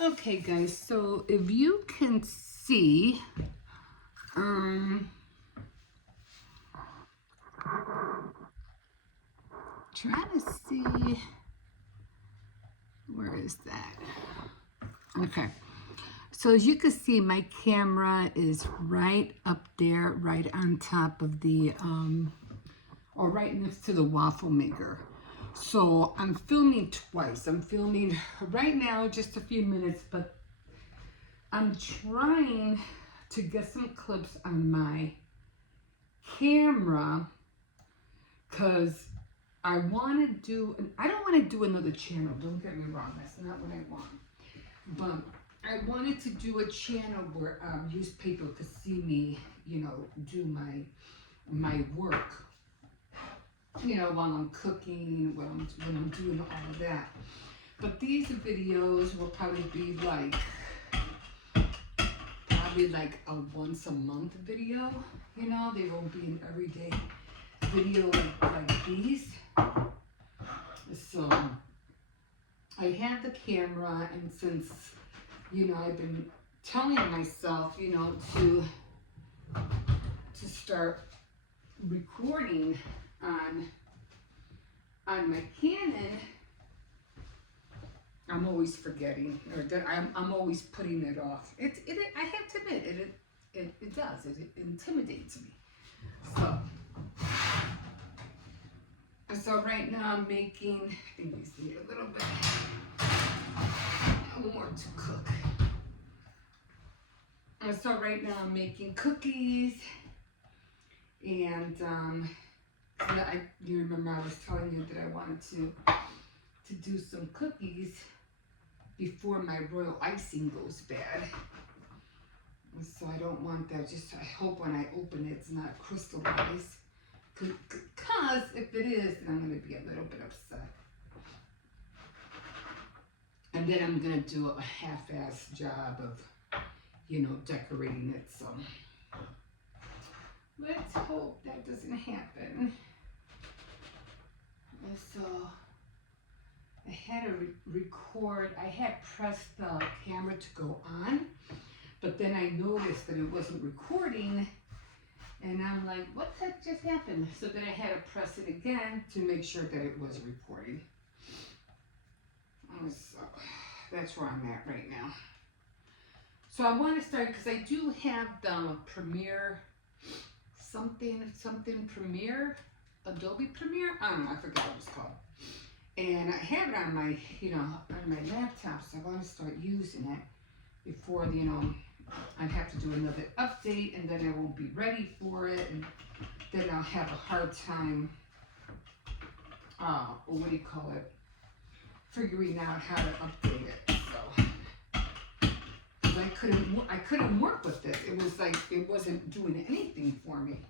Okay, guys, so if you can see, try to see, where is that? Okay, so as you can see, my camera is right up there, right on top of the, or right next to the waffle maker. So I'm filming twice. I'm filming right now, just a few minutes, but I'm trying to get some clips on my camera because I want to do, I don't want to do another channel, don't get me wrong, that's not what I want. But I wanted to do a channel where newspaper could see me, you know, do my work, you know, while I'm cooking, when I'm doing all of that. But these videos will probably be like a once a month video, you know, they won't be an everyday video like these. So I have the camera, and since, you know, I've been telling myself, you know, to start recording on my Canon, I'm always forgetting, or that I'm always putting it off. I have to admit, it does. It intimidates me. So right now I'm making, I think these need a little bit more to cook. So right now I'm making cookies, and you remember I was telling you that I wanted to do some cookies before my royal icing goes bad. So I don't want that, I hope when I open it, it's not crystallized. Because if it is, then I'm going to be a little bit upset. And then I'm going to do a half-assed job of, you know, decorating it. So let's hope that doesn't happen. And so I had to record, I had pressed the camera to go on, but then I noticed that it wasn't recording, and I'm like, what the heck just happened? So then I had to press it again to make sure that it was recording. So that's where I'm at right now. So I want to start, because I do have the Premiere, something Premiere, Adobe Premiere, I don't know, I forgot what it's called. And I have it on my, you know, on my laptop, so I want to start using it before, you know, I'd have to do another update, and then I won't be ready for it, and then I'll have a hard time, what do you call it, figuring out how to update it. So I couldn't work with it. It was like it wasn't doing anything for me.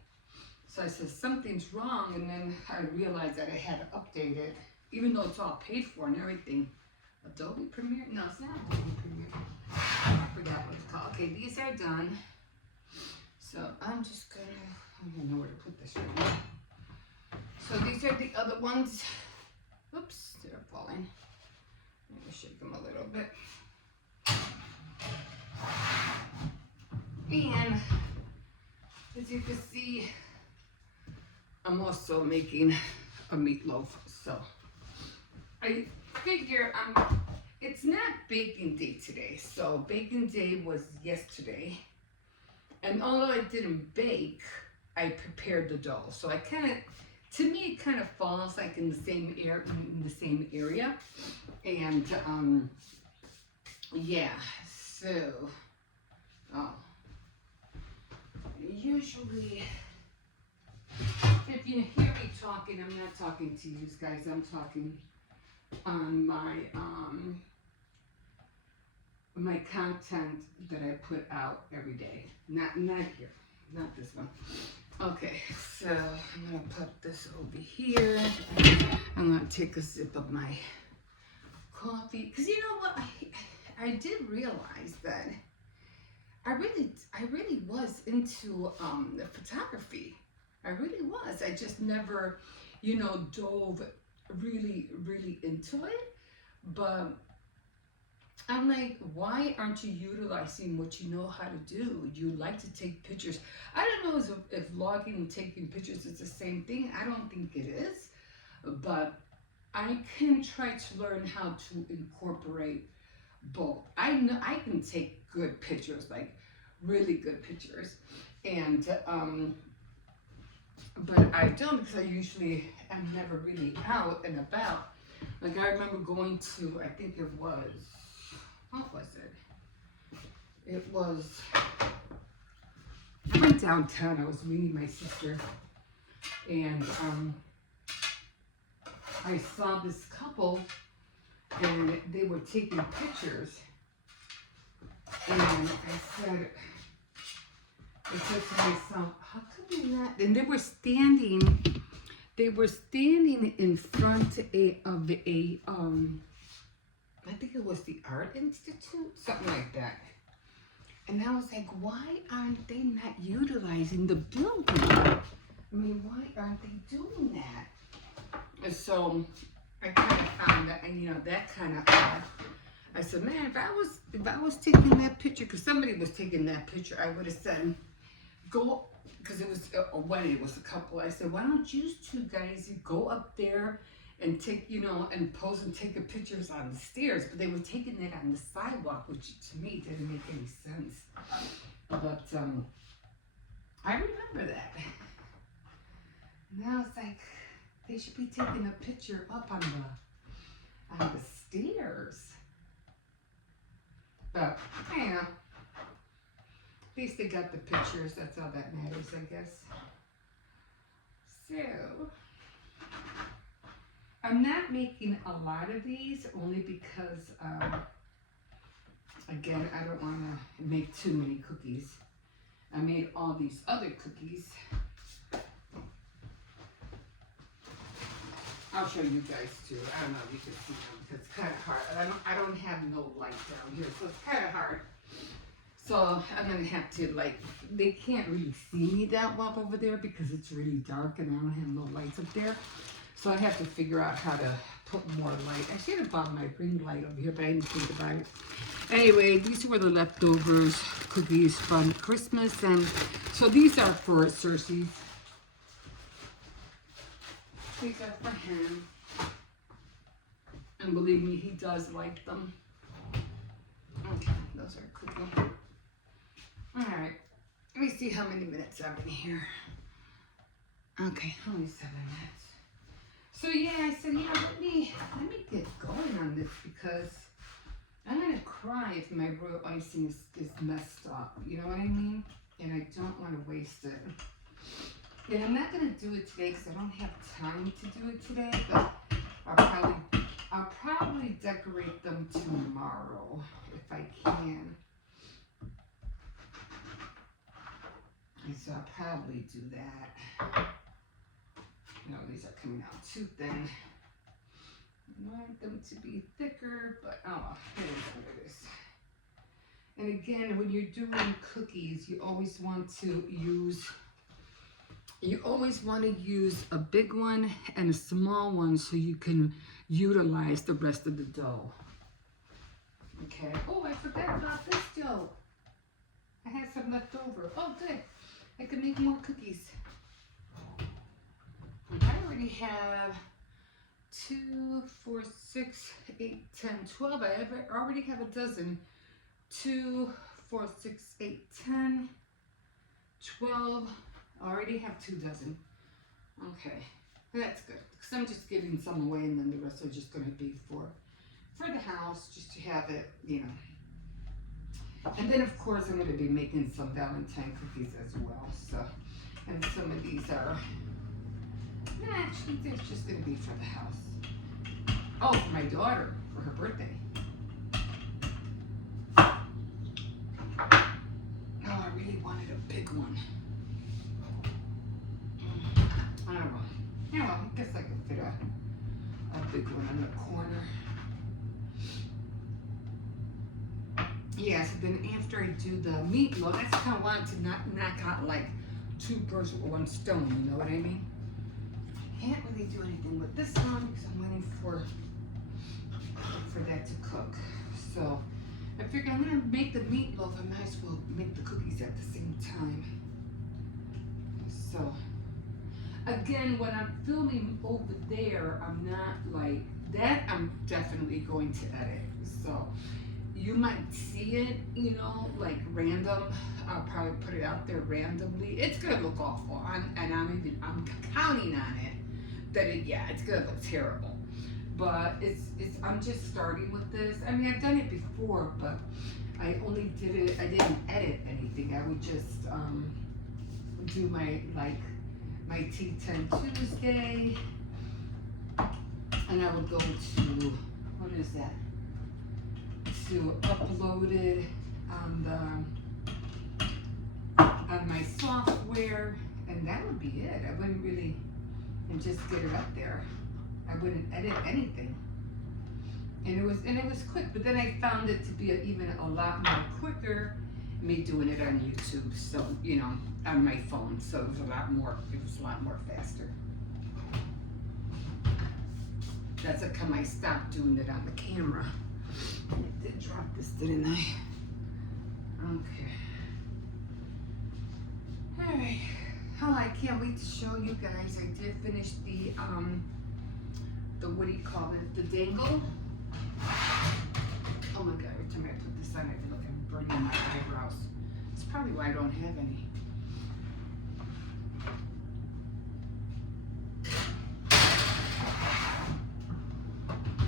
So I said something's wrong, and then I realized that I had to update it, even though it's all paid for and everything. Adobe Premiere? No, it's not Adobe Premiere. I forgot what it's called. Okay, these are done. So I'm just gonna, I don't know where to put this right now. So these are the other ones. Oops, they're falling. Let me shake them a little bit. And as you can see, I'm also making a meatloaf. So I figure it's not baking day today. So baking day was yesterday. And although I didn't bake, I prepared the dough. So I kind of, to me, it kind of falls like in the same area. And yeah, so usually if you hear me talking, I'm not talking to you guys, I'm talking on my content that I put out every day. Not here, not this one. Okay, so I'm gonna put this over here. I'm gonna take a sip of my coffee, because you know what, I did realize that I really was into the photography. I really was. I just never, you know, dove really into it. But I'm like, why aren't you utilizing what you know how to do? You like to take pictures. I don't know if vlogging and taking pictures is the same thing. I don't think it is, but I can try to learn how to incorporate both. I know I can take good pictures, like really good pictures, and but I don't because I usually am never really out and about. Like I remember going to, I think it was, what was it? It was, I went downtown. I was meeting my sister, and I saw this couple, and they were taking pictures, and I said to myself, how could we not? And they were standing in front of a I think it was the Art Institute, something like that. And I was like, why aren't they not utilizing the building? I mean, why aren't they doing that? And so I kind of found that, and that kind of odd. I said, man, if I was taking that picture, because somebody was taking that picture, I would have said, go, because it was a wedding, it was a couple. I said, why don't you two guys go up there and take, and pose and take pictures on the stairs? But they were taking it on the sidewalk, which to me didn't make any sense. But I remember that. And I was like, they should be taking a picture up on the stairs. But yeah, at least they got the pictures. That's all that matters, I guess. So I'm not making a lot of these only because, again, I don't want to make too many cookies. I made all these other cookies. I'll show you guys too. I don't know if you can see them because it's kind of hard. I don't have no light down here, so it's kind of hard. So I'm gonna have to, like, they can't really see me that well over there because it's really dark and I don't have no lights up there. So I have to figure out how to put more light. I should have bought my ring light over here, but I didn't think about it. Anyway, these were the leftovers cookies from Christmas, and so these are for Cersei. These are for him. And believe me, he does like them. Okay, those are cookies. Alright, let me see how many minutes I'm in here. Okay, only 7 minutes. So yeah, I said, let me get going on this because I'm gonna cry if my royal icing is messed up. You know what I mean? And I don't want to waste it. And I'm not gonna do it today because I don't have time to do it today. But I'll probably decorate them tomorrow if I can. And so I'll probably do that. These are coming out too thin. I want them to be thicker, but it is what it is. And again, when you're doing cookies, you always want to use a big one and a small one so you can utilize the rest of the dough. Okay. Oh, I forgot about this dough. I had some left over. Oh, good. I can make more cookies. I already have 2, 4, 6, 8, 10, 12. I already have a dozen. 2, 4, 6, 8, 10, 12. I already have 2 dozen. Okay, that's good. Because I'm just giving some away, and then the rest are just going to be for the house, just to have it, And then of course I'm going to be making some Valentine cookies as well. So, and some of these are. Actually, they're just going to be for the house. Oh, for my daughter, for her birthday. Oh, I really wanted a big one. I don't know. Yeah, well, I guess I could fit a big one in the corner. Yeah, so then after I do the meatloaf, that's kind of wanted to knock out like 2 birds with 1 stone, you know what I mean? Can't really do anything with this one because I'm waiting for that to cook. So figured I'm gonna make the meatloaf. I might as well make the cookies at the same time. So, again, when I'm filming over there, I'm not like that. I'm definitely going to edit. So, you might see it, you know, like random. I'll probably put it out there randomly. It's gonna look awful, and I'm counting on it that it's gonna look terrible. But I'm just starting with this. I mean, I've done it before, but I only did it. I didn't edit anything. I would just do my T10 Tuesday, and I would go to what is that? To upload it on my software, and that would be it. I wouldn't really, and just get it up there. I wouldn't edit anything, and it was quick. But then I found it to be even a lot more quicker, me doing it on YouTube. So you know, on my phone. So it was a lot more faster. That's how come I stopped doing it on the camera. I did drop this, didn't I? Okay. Alright. Oh, I can't wait to show you guys. I did finish the what do you call it? The dangle. Oh my god, every time I put this on, I feel like I'm burning my eyebrows. That's probably why I don't have any.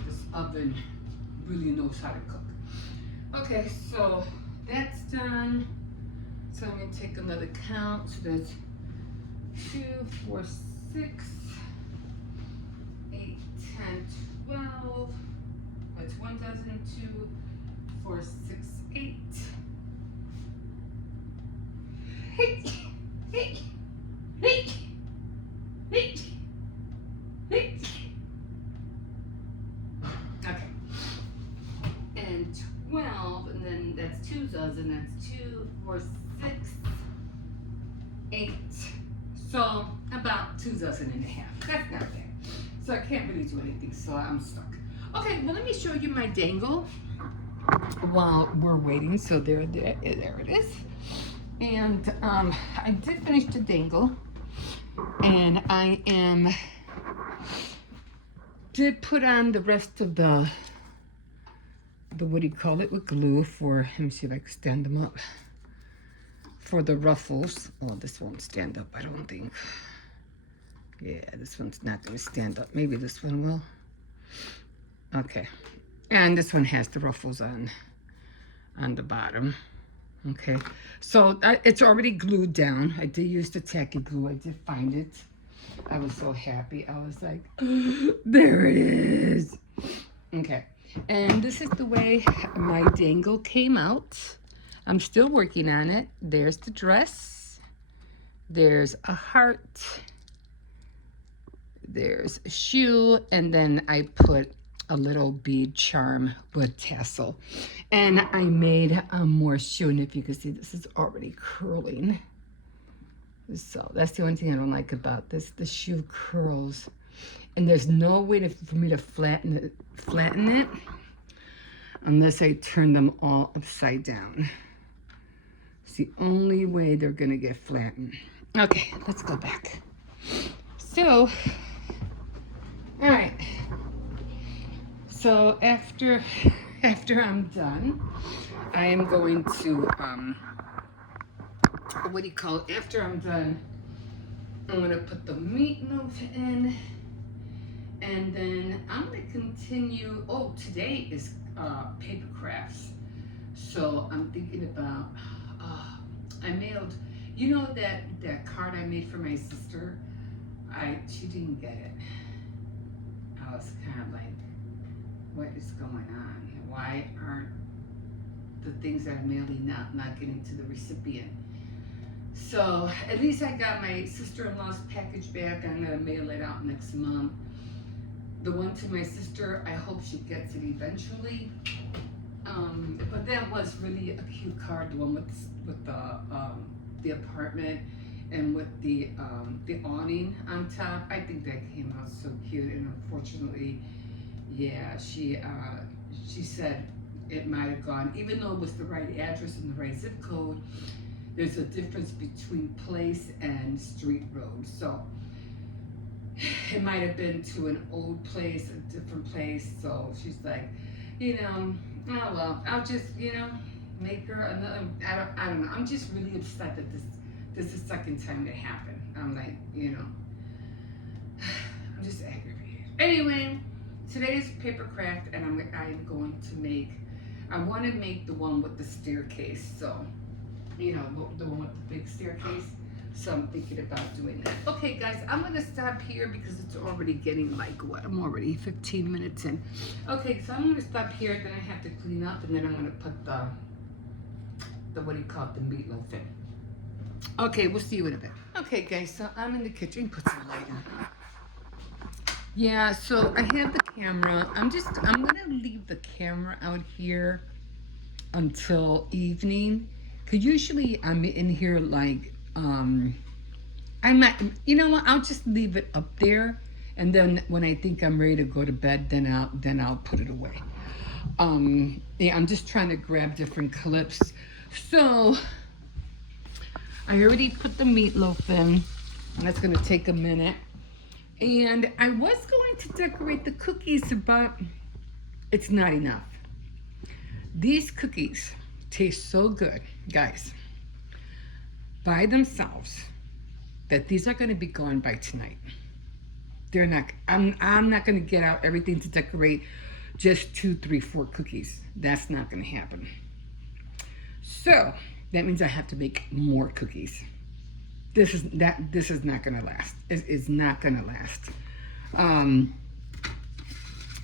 This oven really knows how to cook. Okay, so that's done. So I'm gonna take another count. So that's 2, 4, 6, 8, 10, 12. That's 1 dozen, 2, 4, 6, 8. Hey, hey, hey, hey, hey. Okay. And 12, and then that's 2 dozen. That's 2, 4, 6, 8. So about 2 dozen and a half. That's not bad. So I can't really do anything, so I'm stuck. Okay, well let me show you my dangle while we're waiting. So there it is. And I did finish the dangle, and I did put on the rest of the what do you call it, with glue for, let me see if I can stand them up, for the ruffles. Oh, this won't stand up, I don't think. Yeah, this one's not going to stand up. Maybe this one will. Okay. And this one has the ruffles on the bottom. Okay. So it's already glued down. I did use the tacky glue. I did find it. I was so happy. I was like, there it is. Okay. And this is the way my dangle came out. I'm still working on it. There's the dress. There's a heart. There's a shoe, and then I put a little bead charm with tassel. And I made more shoe, and if you can see, this is already curling. So that's the only thing I don't like about this. The shoe curls, and there's no way for me to flatten it unless I turn them all upside down. It's the only way they're gonna get flattened. Okay, let's go back. So, all right. So after I'm done, I am going to what do you call it? After I'm done, I'm gonna put the meatloaf in, and then I'm gonna continue. Oh, today is paper crafts, so I'm thinking about. I mailed, you know that card I made for my sister. She didn't get it. I was kind of like, what is going on? Why aren't the things that I'm mailing not getting to the recipient? So at least I got my sister-in-law's package back. I'm gonna mail it out next month. The one to my sister, I hope she gets it eventually. But that was really a cute card, the one with the apartment and with the awning on top. I think that came out so cute, and unfortunately, yeah, she said it might have gone, even though it was the right address and the right zip code, there's a difference between place and street road. So it might have been to an old place, a different place. So she's like, you know, oh well, I'll just, you know, make her another. I don't know. I'm just really upset that this is the second time it happened. I'm like, you know, I'm just aggravated. Anyway, today's paper craft, and I'm going to make. I want to make the one with the staircase. So, you know, the one with the big staircase. So I'm thinking about doing that. Okay, guys, I'm going to stop here because it's already getting like, what? I'm already 15 minutes in. Okay, so I'm going to stop here. Then I have to clean up, and then I'm going to put the what do you call it, the meatloaf in. Okay, we'll see you in a bit. Okay, guys, so I'm in the kitchen. Put some light on. Yeah, so I have the camera. I'm going to leave the camera out here until evening. Because usually I'm in here like, I'm not, you know what, I'll just leave it up there, and then when I think I'm ready to go to bed, then I'll put it away. Yeah, I'm just trying to grab different clips. So I already put the meatloaf in. That's gonna take a minute. And I was going to decorate the cookies, but it's not enough. These cookies taste so good, guys, by themselves, that these are going to be gone by tonight. They're not. I'm not going to get out everything to decorate just 2, 3, 4 cookies. That's not going to happen. So that means I have to make more cookies. This is not going to last. It is not going to last.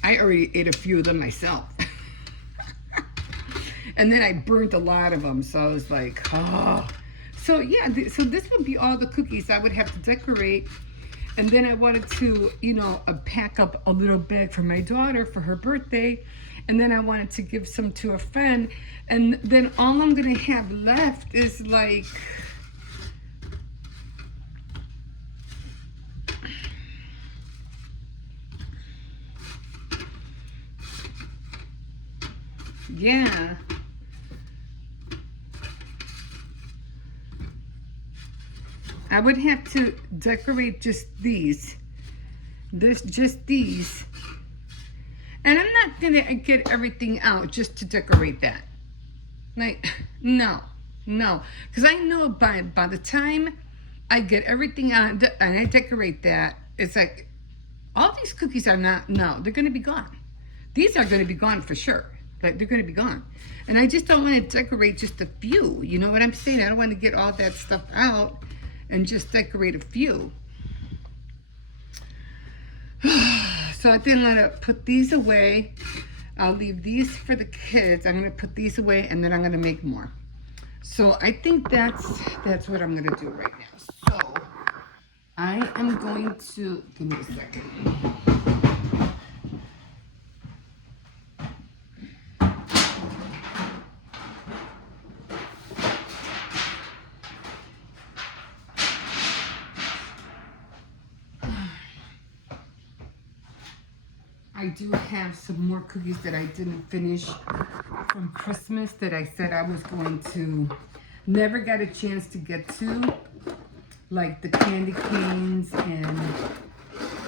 I already ate a few of them myself. And then I burnt a lot of them, so I was like, oh. So yeah, so this would be all the cookies I would have to decorate. And then I wanted to, you know, pack up a little bag for my daughter for her birthday. And then I wanted to give some to a friend. And then all I'm gonna have left is like, yeah. I would have to decorate just these. Just these. And I'm not gonna get everything out just to decorate that. Like, no. Because I know by the time I get everything out and I decorate that, it's like, all these cookies are not, no, they're gonna be gone. These are gonna be gone for sure. Like, they're gonna be gone. And I just don't wanna decorate just a few. You know what I'm saying? I don't wanna get all that stuff out and just decorate a few. So I think I'm gonna put these away. I'll leave these for the kids. I'm gonna put these away, and then I'm gonna make more. So I think that's what I'm gonna do right now. So I am going to, give me a second. I do have some more cookies that I didn't finish from Christmas that I said I was going to, never got a chance to get to, like the candy canes and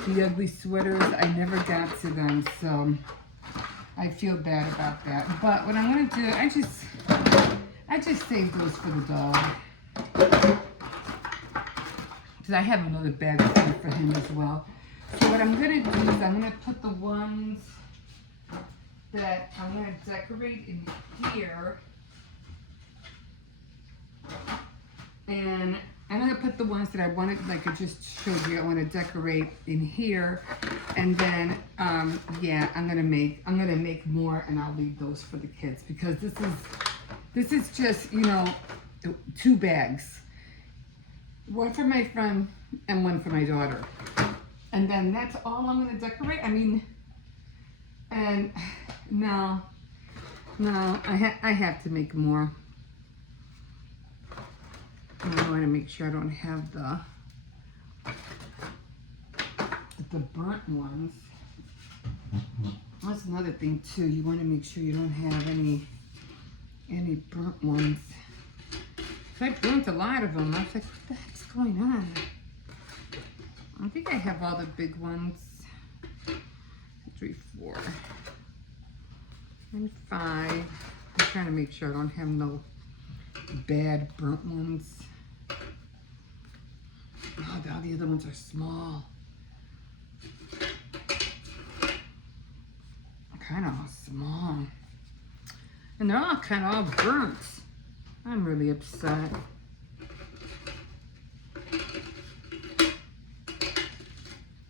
the ugly sweaters. I never got to them, so I feel bad about that. But what I'm gonna do, I just saved those for the dog, because I have another bag for him as well. So what I'm going to do is I'm going to put the ones that I'm going to decorate in here. And I'm going to put the ones that I wanted, like I just showed you, I want to decorate in here. And then, yeah, I'm going to make more, and I'll leave those for the kids, because this is just, you know, 2 bags. One for my friend and one for my daughter. And then that's all I'm going to decorate. I mean, and no, I have to make more. I want to make sure I don't have the burnt ones. That's another thing too. You want to make sure you don't have any burnt ones. I burnt a lot of them. I was like, what the heck's going on? I think I have all the big ones. 3, 4, and 5. I'm trying to make sure I don't have no bad burnt ones. Oh, all the other ones are small. Kind of small. And they're all kind of all burnt. I'm really upset.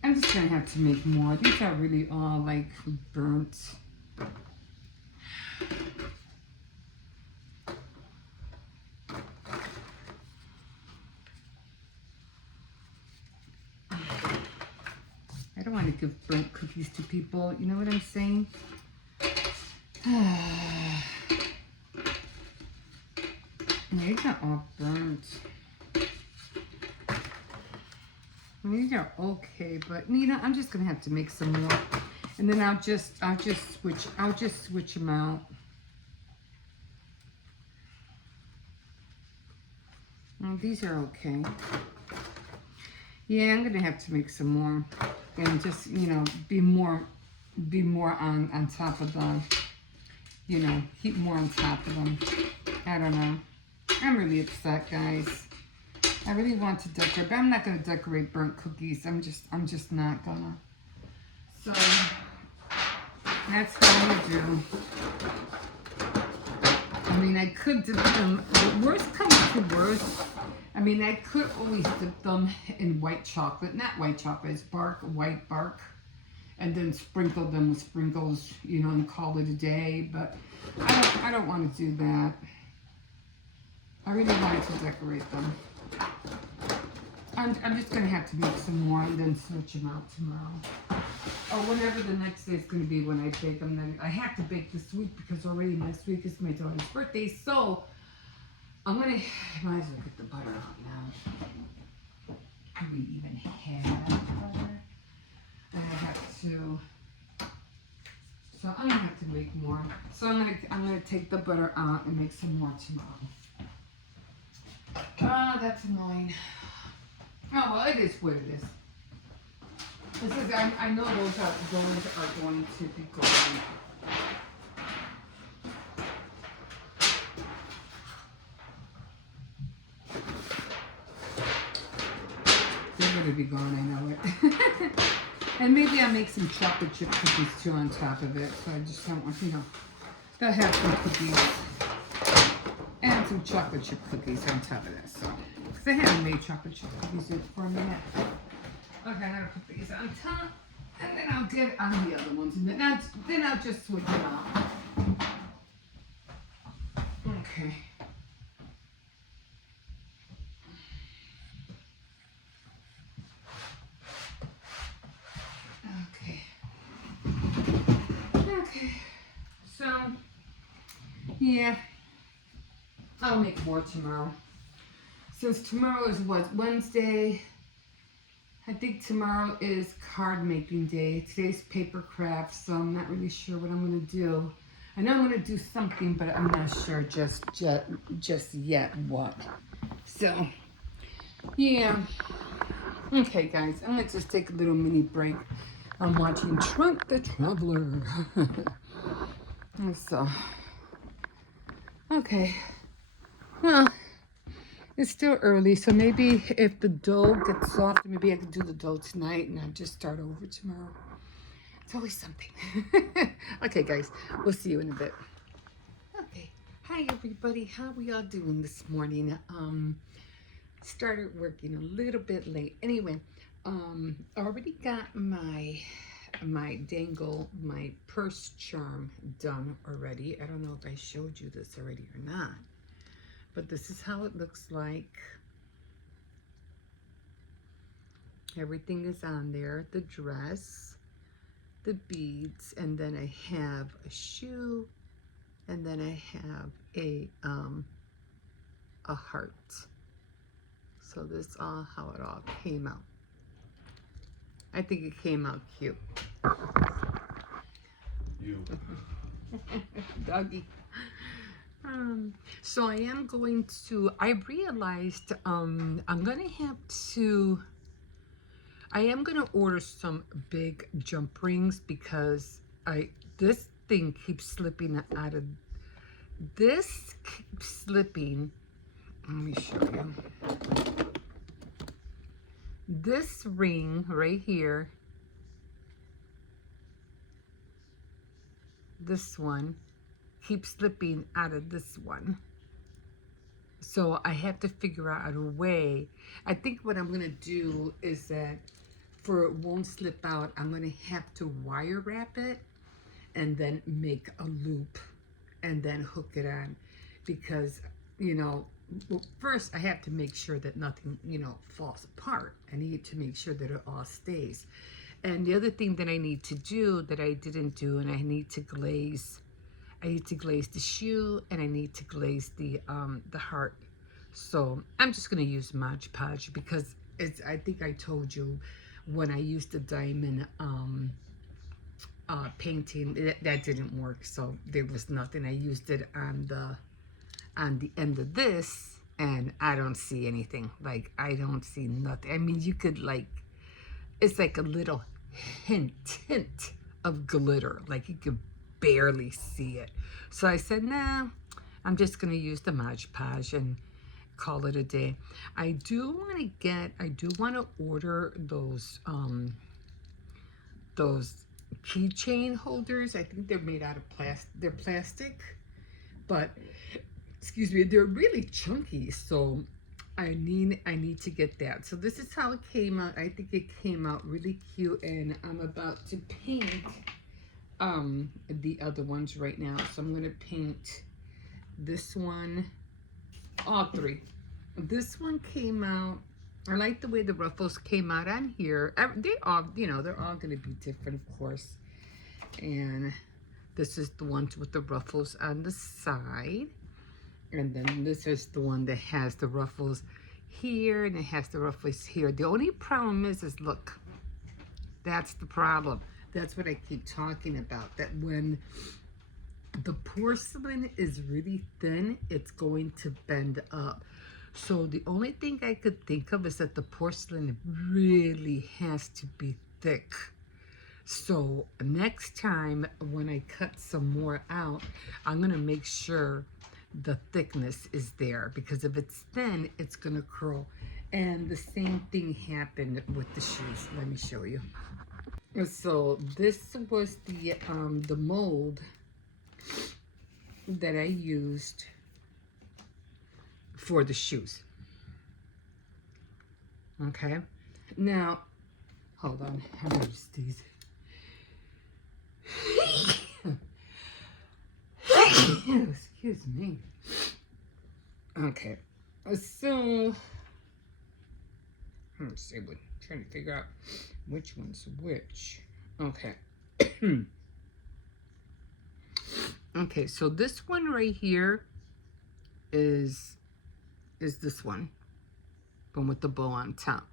I'm just gonna have to make more. These are really all like burnt. I don't want to give burnt cookies to people. You know what I'm saying? These are all burnt. These are okay, but you know, I'm just gonna have to make some more, and then I'll just switch them out. These are okay. Yeah, I'm gonna have to make some more, and just, you know, be more on top of the, you know, keep more on top of them. I don't know. I'm really upset, guys. I really want to decorate, but I'm not gonna decorate burnt cookies. I'm just not gonna. So that's what I'm gonna do. I mean, I could dip them. Worst comes to worst, I mean, I could always dip them in white chocolate. Not white chocolate, it's bark, white bark. And then sprinkle them with sprinkles, you know, and call it a day. But I don't want to do that. I really wanted to decorate them. I'm just going to have to make some more and then switch them out tomorrow. Or whenever the next day is going to be when I bake them. Then I have to bake this week because already next week is my daughter's birthday. So I'm going to, I might as well get the butter out now. Do we even have butter? And I have to, so I'm going to have to make more. So I'm going to take the butter out and make some more tomorrow. Oh, that's annoying. Oh, well, it is what it is. This is, I know those are going to be gone. They're going to be gone, I know it. And maybe I'll make some chocolate chip cookies too on top of it. So I just don't want, you know, they'll have some cookies and some chocolate chip cookies on top of that. So, because I haven't made chocolate chip cookies yet for a minute. Okay, I'm gonna put these on top, and then I'll get on the other ones, and then I'll just switch them out. Okay. Okay. So, yeah, I'll make more tomorrow. Since tomorrow is what, Wednesday? I think tomorrow is card making day. Today's paper craft, so I'm not really sure what I'm gonna do. I know I'm gonna do something, but I'm not sure just yet what. So, yeah. Okay, guys, I'm gonna just take a little mini break. I'm watching Trunk the Traveler. So, okay. Well, it's still early, so maybe if the dough gets soft, maybe I can do the dough tonight and I'll just start over tomorrow. It's always something. Okay, guys, we'll see you in a bit. Okay, hi everybody. How we all doing this morning? Started working a little bit late. Anyway, already got my purse charm done already. I don't know if I showed you this already or not. But this is how it looks like. Everything is on there. The dress, the beads, and then I have a shoe, and then I have a heart. So this is all how it all came out. I think it came out cute. You. Doggy. So I am going to, I realized I'm going to have to, I am going to order some big jump rings because this thing keeps slipping out of, this keeps slipping. Let me show you. This ring right here, this one, keeps slipping out of this one. So I have to figure out a way. I think what I'm going to do is that for it won't slip out, I'm going to have to wire wrap it and then make a loop and then hook it on. Because, you know, well, first I have to make sure that nothing, you know, falls apart. I need to make sure that it all stays. And the other thing that I need to do that I didn't do, and I need to glaze the shoe, and I need to glaze the heart. So I'm just gonna use Mod Podge because it's, I think I told you when I used the diamond painting that didn't work, so there was nothing. I used it on the end of this, and I don't see anything. Like, I don't see nothing. I mean, you could, like, it's like a little hint of glitter, like you could barely see it. So I said, nah, I'm just gonna use the Mod Podge and call it a day. I do want to order those keychain holders. I think they're made out of they're plastic, but excuse me, they're really chunky, so I need to get that. So this is how it came out. I think it came out really cute, and I'm about to paint the other ones right now. So I'm gonna paint this one, all three. This one came out, I like the way the ruffles came out on here. They all, you know, they're all gonna be different, of course. And this is the ones with the ruffles on the side. And then this is the one that has the ruffles here, and it has the ruffles here. The only problem is look, that's the problem. That's what I keep talking about, that when the porcelain is really thin, it's going to bend up. So the only thing I could think of is that the porcelain really has to be thick. So next time when I cut some more out, I'm gonna make sure the thickness is there, because if it's thin, it's gonna curl. And the same thing happened with the shoes. Let me show you. So this was the mold that I used for the shoes. Okay, now hold on, I'm gonna just these. Excuse me. Okay, so let's see. We're trying to figure out which one's which. Okay. Okay, so this one right here is this one with the bow on top.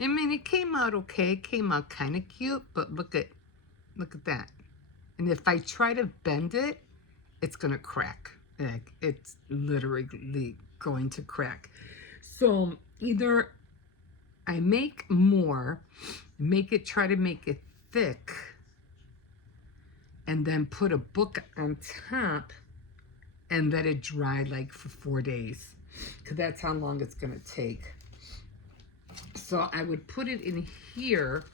I mean, it came out okay. It came out kind of cute, but look at that. And if I try to bend it, it's gonna crack. Like, it's literally going to crack. So either I make more, try to make it thick, and then put a book on top and let it dry like for 4 days, because that's how long it's gonna take. So I would put it in here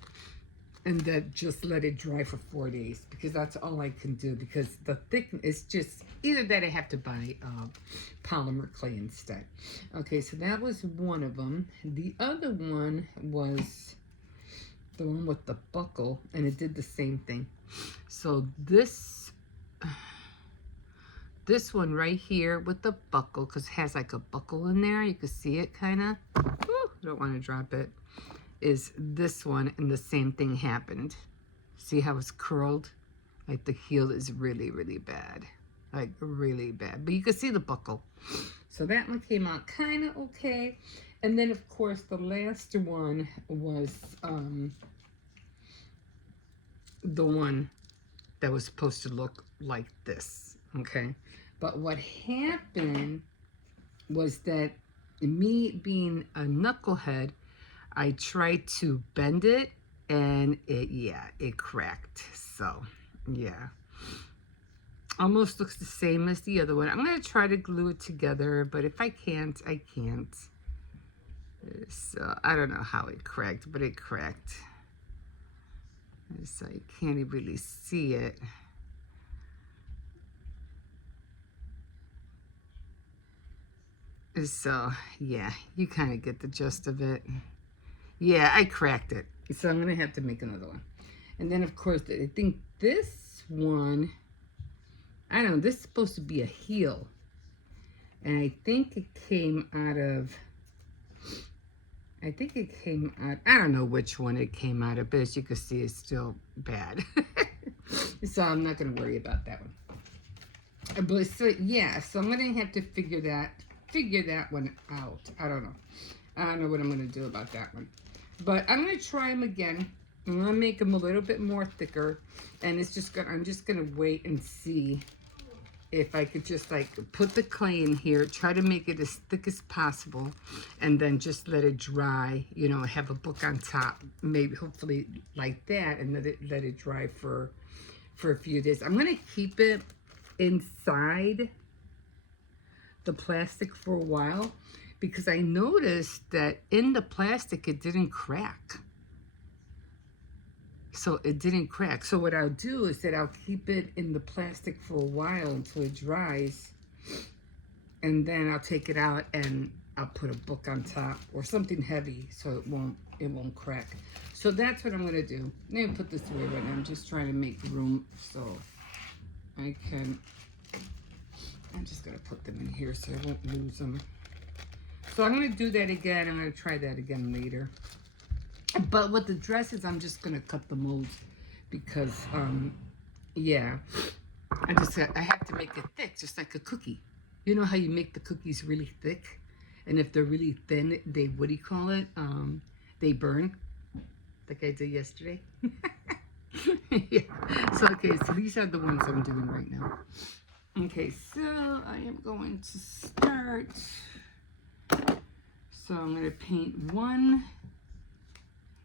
and then just let it dry for 4 days, because that's all I can do, because the thickness is just, either that I have to buy polymer clay instead. Okay, so that was one of them. The other one was the one with the buckle, and it did the same thing. So this one right here with the buckle, because it has like a buckle in there, you can see it kind of. Don't want to drop it. Is this one, and the same thing happened. See how it's curled? Like, the heel is really, really bad. Like, really bad. But you can see the buckle. So that one came out kind of okay. And then, of course, the last one was the one that was supposed to look like this, okay? But what happened was that me being a knucklehead, I tried to bend it and it cracked. So, yeah. Almost looks the same as the other one. I'm going to try to glue it together, but if I can't, I can't. So, I don't know how it cracked, but it cracked. So, you can't really see it. So, yeah, you kind of get the gist of it. Yeah, I cracked it. So, I'm going to have to make another one. And then, of course, I think this one, I don't know, this is supposed to be a heel. And I think it came out of, I don't know which one it came out of, but as you can see, it's still bad. So I'm not going to worry about that one. But so, yeah, so I'm going to have to figure that one out. I don't know what I'm going to do about that one. But I'm going to try them again. I'm going to make them a little bit more thicker. And I'm just going to wait and see if I could just like put the clay in here, try to make it as thick as possible, and then just let it dry, you know, have a book on top, maybe hopefully like that, and let it dry for a few days. I'm gonna keep it inside the plastic for a while because I noticed that in the plastic it didn't crack. So it didn't crack. So what I'll do is that I'll keep it in the plastic for a while until it dries. And then I'll take it out and I'll put a book on top or something heavy so it won't crack. So that's what I'm gonna do. Let me put this away right now. I'm just trying to make room so I can, I'm just gonna put them in here so I won't lose them. So I'm gonna do that again. I'm gonna try that again later. But with the dresses, I'm just gonna cut the molds because, yeah, I have to make it thick, just like a cookie. You know how you make the cookies really thick, and if they're really thin, they what do you call it? They burn, like I did yesterday. Yeah. So okay, so these are the ones I'm doing right now. Okay, so I am going to start. So I'm gonna paint one.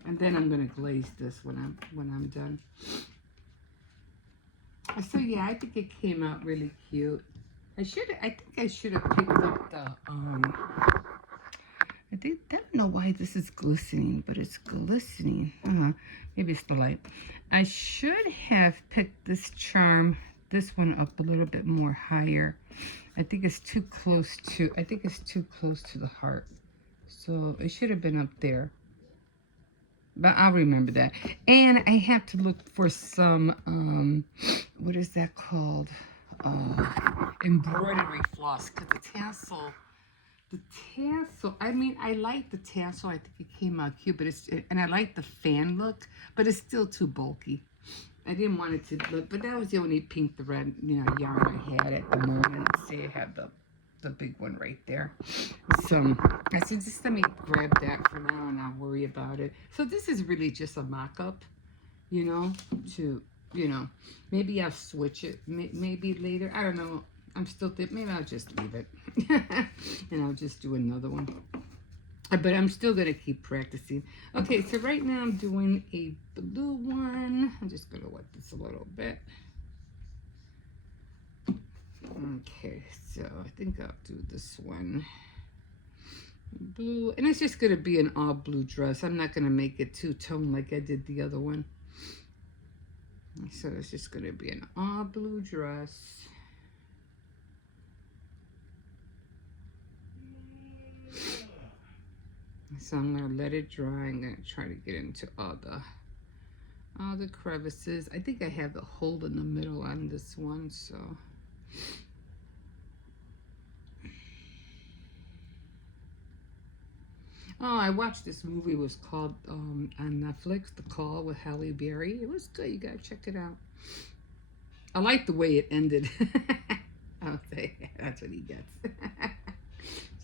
And then I'm gonna glaze this when I'm done. So yeah, I think it came out really cute. I think I should have picked up the I don't know why this is glistening, but it's glistening. Maybe it's the light. I should have picked this this one up a little bit more higher. I think it's too close to the heart. So it should have been up there. But I'll remember that. And I have to look for some, what is that called? Embroidery floss. Because the tassel, I mean, I like the tassel. I think it came out cute. And I like the fan look, but it's still too bulky. I didn't want it to look, but that was the only pink thread, yarn I had at the moment. See, I have the big one right there. So I said, just let me grab that for now and I'll worry about it. So this is really just a mock-up, maybe I'll switch it maybe later. I don't know. I'm still thinking, maybe I'll just leave it and I'll just do another one. But I'm still going to keep practicing. Okay, so right now I'm doing a blue one. I'm just going to wet this a little bit. Okay, so I think I'll do this one. Blue, and it's just going to be an all blue dress. I'm not going to make it two-tone like I did the other one. So it's just going to be an all blue dress. So I'm going to let it dry. I'm going to try to get into all the crevices. I think I have the hole in the middle on this one, so... Oh, I watched this movie. It was called on Netflix, The Call with Halle Berry. It was good. You gotta check it out. I like the way it ended. I'll say that's what he gets.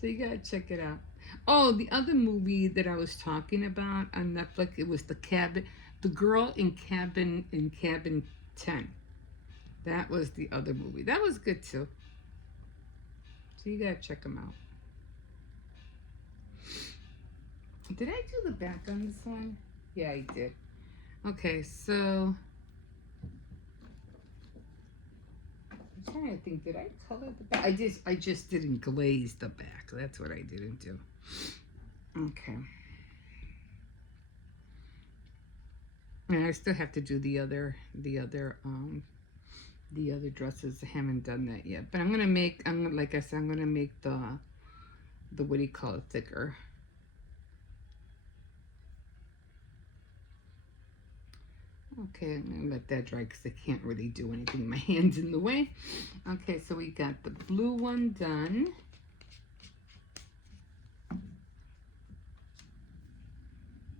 So you gotta check it out. Oh, the other movie that I was talking about on Netflix, it was the girl in cabin 10. That was the other movie. That was good too. So you gotta check them out. Did I do the back on this one? Yeah, I did. Okay, so I'm trying to think. Did I color the back? I just didn't glaze the back. That's what I didn't do. Okay. And I still have to do the other dresses. I haven't done that yet. But like I said, I'm gonna make the what do you call it, thicker. Okay, I'm gonna let that dry because I can't really do anything. My hand's in the way. Okay, so we got the blue one done.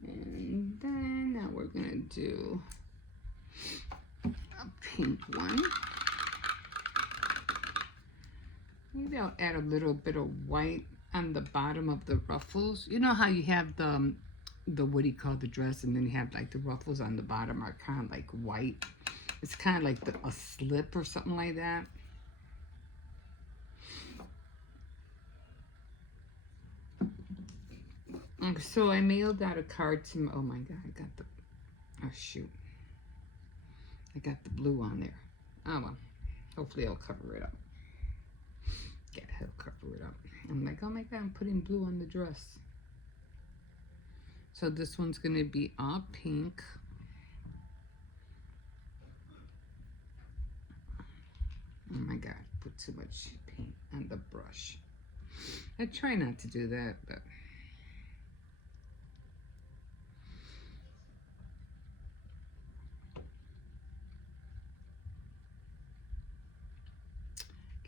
And then now we're gonna do a pink one. Maybe I'll add a little bit of white on the bottom of the ruffles. You know how you have the what do you call the dress, and then you have like the ruffles on the bottom are kind of like white. It's kind of like a slip or something like that. So I mailed out a card to, oh my God, I got oh shoot. I got the blue on there. Oh well, hopefully I'll cover it up. Yeah, he'll cover it up. I'm like, oh my God, I'm putting blue on the dress. So this one's gonna be all pink. Oh my God, put too much paint on the brush. I try not to do that, but I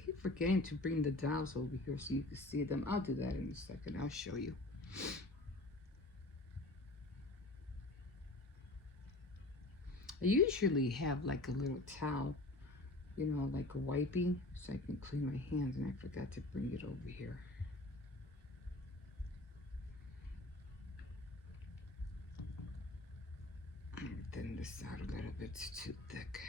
keep forgetting to bring the dolls over here so you can see them. I'll do that in a second. I'll show you. I usually have like a little towel, you know, like a wiping, so I can clean my hands, and I forgot to bring it over here. I'm gonna thin this out a little bit, it's too thick.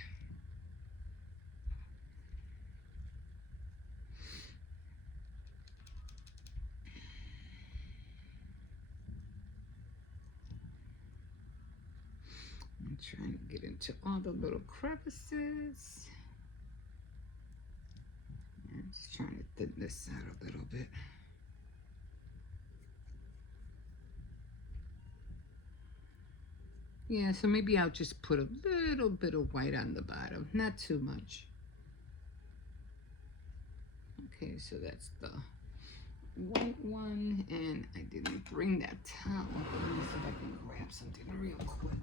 I'm trying to get into all the little crevices. I'm just trying to thin this out a little bit. Yeah, so maybe I'll just put a little bit of white on the bottom, not too much. Okay, so that's the white one, and I didn't bring that towel. Let me see if I can grab something real quick.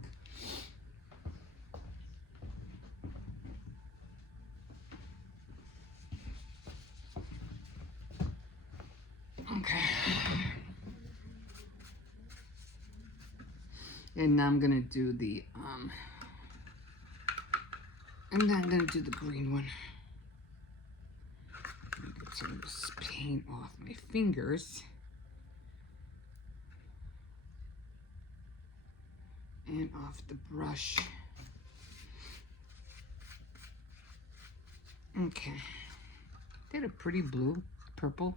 Okay. And now I'm gonna do the I'm not gonna do the green one. Get some of this paint off my fingers. And off the brush. Okay. Did a pretty blue, purple.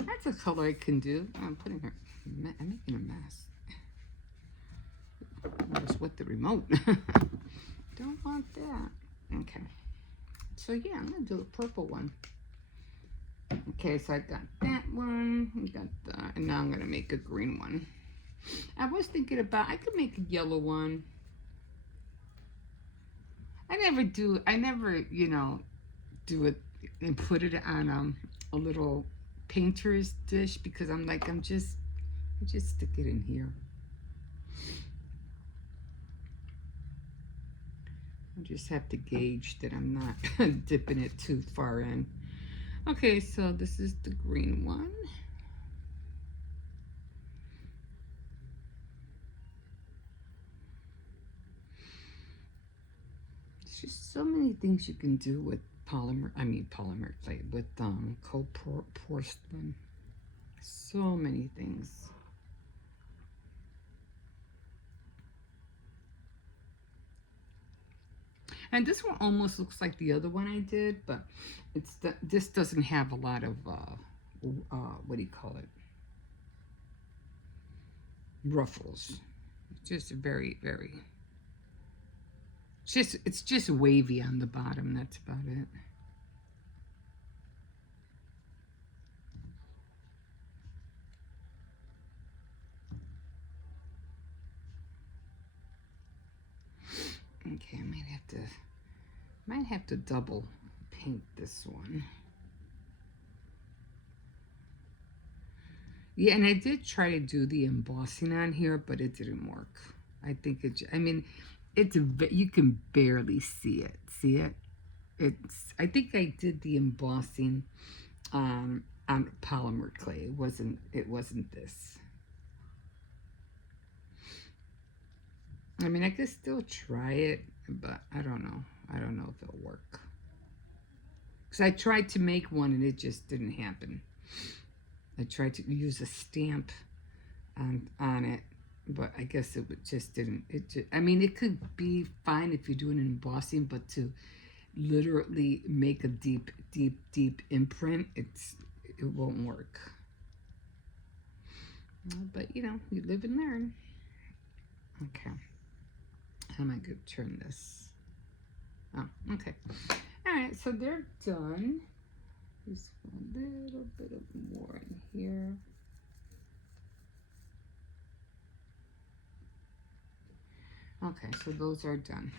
That's a color I can do. I'm making a mess. Just with the remote. Don't want that. Okay. So yeah, I'm gonna do a purple one. Okay, so I got that one. And now I'm gonna make a green one. I was thinking about, I could make a yellow one. I never, you know, do it and put it on a little painter's dish because I'm like, I just stick it in here. I just have to gauge that I'm not dipping it too far in. Okay, so this is the green one. There's just so many things you can do with polymer clay, with cold porcelain. So many things. And this one almost looks like the other one I did, but this doesn't have a lot of what do you call it? Ruffles. Just very, very. It's just wavy on the bottom. That's about it. Okay, I might have to double paint this one. Yeah, and I did try to do the embossing on here, but it didn't work. I think I mean, you can barely see it. See it? I think I did the embossing on polymer clay. It wasn't this. I mean, I could still try it, but I don't know. I don't know if it'll work. Because I tried to make one and it just didn't happen. I tried to use a stamp on it, but I guess it just didn't. I mean, it could be fine if you're doing an embossing, but to literally make a deep, deep, deep imprint, it won't work. But you know, you live and learn. Okay. How am I going to turn this? Oh, okay. All right, so they're done. Just a little bit of more in here. Okay, so those are done.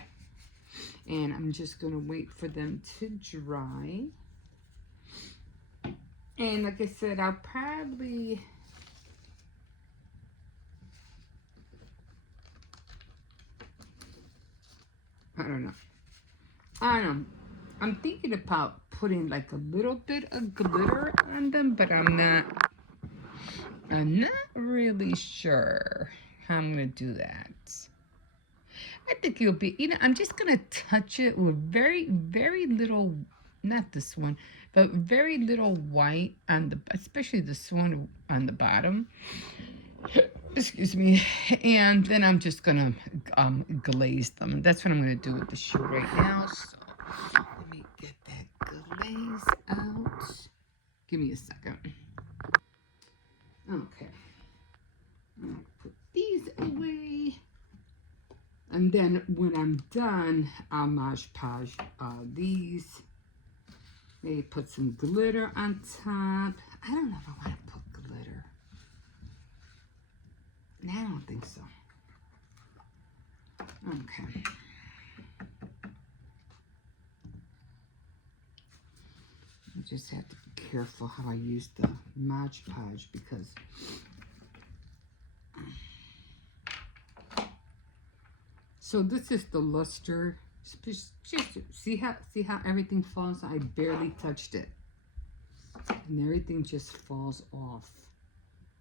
And I'm just going to wait for them to dry. And like I said, I'll probably... I don't know. I'm thinking about putting like a little bit of glitter on them, but I'm not really sure how I'm gonna do that. I think it'll be, I'm just gonna touch it with very, very little, not this one, but very little white on especially this one on the bottom. Excuse me. And then I'm just gonna glaze them. That's what I'm gonna do with the shoe right now. So let me get that glaze out. Give me a second. Okay. I'm gonna put these away. And then when I'm done, I'll Mod Podge these. Maybe put some glitter on top. I don't know if I want to put glitter. No, I don't think so. Okay. I just have to be careful how I use the Mod Podge because so this is the luster. Just see how everything falls. I barely touched it, and everything just falls off.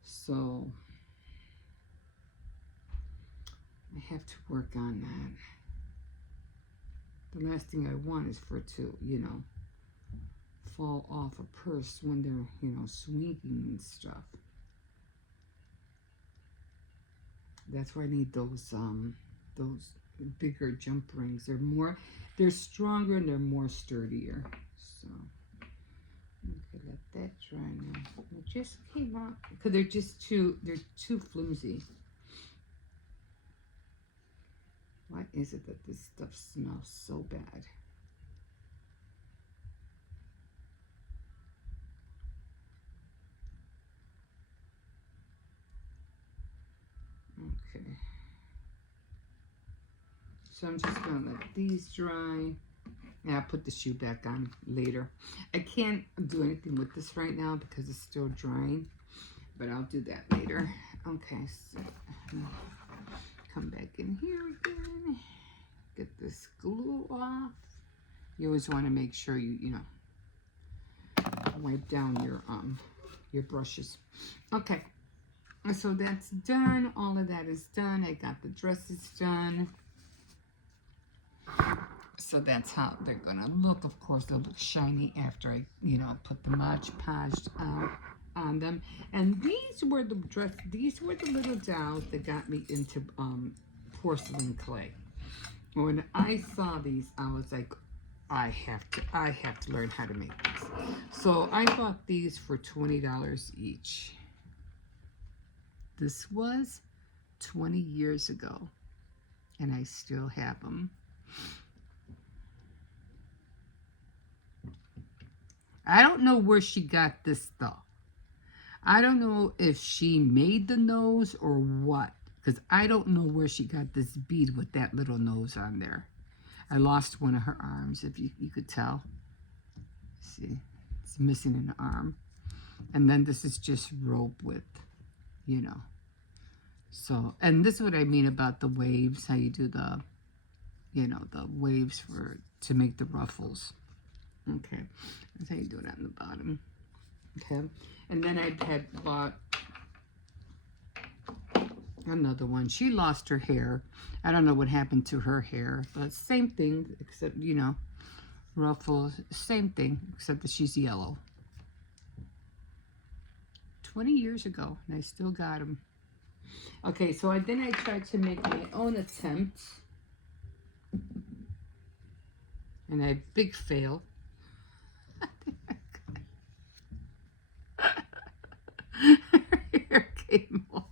So I have to work on that. The last thing I want is for it to, fall off a purse when they're, swinging and stuff. That's why I need those bigger jump rings. They're stronger and they're more sturdier. So okay, let that dry now. It just came out because they're too flimsy. Why is it that this stuff smells so bad? Okay. So I'm just going to let these dry. And I'll put the shoe back on later. I can't do anything with this right now because it's still drying. But I'll do that later. Okay, so come back in here again. Get this glue off. You always want to make sure you wipe down your brushes. Okay. So that's done. All of that is done. I got the dresses done. So that's how they're gonna look. Of course, they'll look shiny after I, put the Mod Podge on them. And these were the little dolls that got me into porcelain clay. When I saw these, I was like, I have to learn how to make this. So I bought these for $20 each. This was 20 years ago, and I still have them. I don't know where she got this though. I don't know if she made the nose or what, because I don't know where she got this bead with that little nose on there. I lost one of her arms, if you could tell. See, it's missing an arm. And then this is just rope with, you know. So, and this is what I mean about the waves, how you do the, you know, the waves to make the ruffles. Okay, that's how you do it on the bottom. Okay, and then I had bought another one. She lost her hair. I don't know what happened to her hair, but same thing, except, you know, ruffles, same thing, except that she's yellow. 20 years ago, and I still got them. Okay, so then I tried to make my own attempt, and I big fail. Hair came off.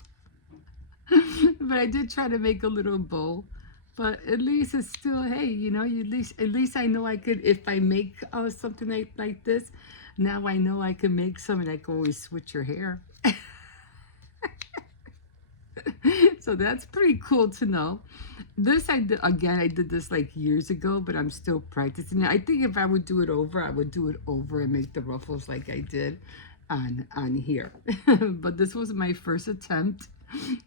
But I did try to make a little bow. But at least it's still, hey, you know, at least I know I could, if I make something like this, now I know I can make some, and I can always switch her hair. So that's pretty cool to know. This I did this like years ago, but I'm still practicing. I think if I would do it over, I would do it over and make the ruffles like I did on here. But this was my first attempt.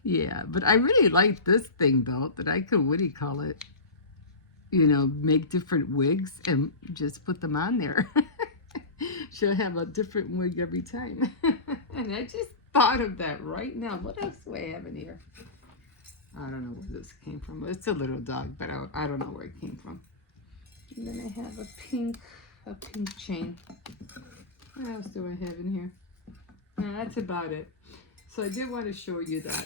Yeah, but I really like this thing though, that I could, what do you call it? You know, make different wigs and just put them on there. She'll have a different wig every time. And I just thought of that right now. What else do I have in here? I don't know where this came from. It's a little dog, but I don't know where it came from. And then I have a pink chain. What else do I have in here? No, that's about it. So I did want to show you that.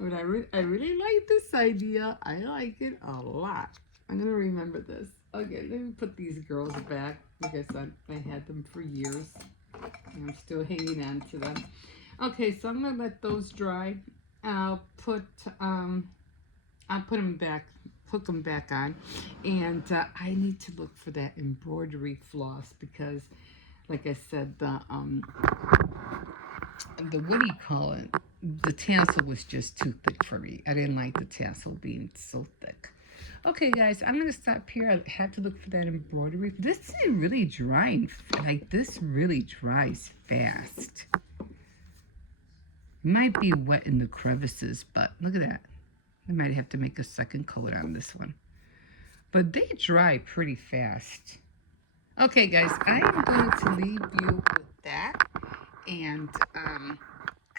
But I really like this idea. I like it a lot. I'm going to remember this. Okay, let me put these girls back. Like I said, I had them for years. And I'm still hanging on to them. Okay, so I'm going to let those dry. I'll put them back, hook them back on. And I need to look for that embroidery floss because, like I said, the what do you call it? The tassel was just too thick for me. I didn't like the tassel being so thick. Okay, guys, I'm gonna stop here. I have to look for that embroidery. This is really drying. Like this really dries fast. Might be wet in the crevices, but look at that. I might have to make a second coat on this one. But they dry pretty fast. Okay, guys, I am going to leave you with that. And I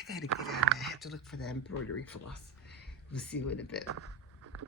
gotta get out of there. I have to look for that embroidery floss. We'll see you in a bit.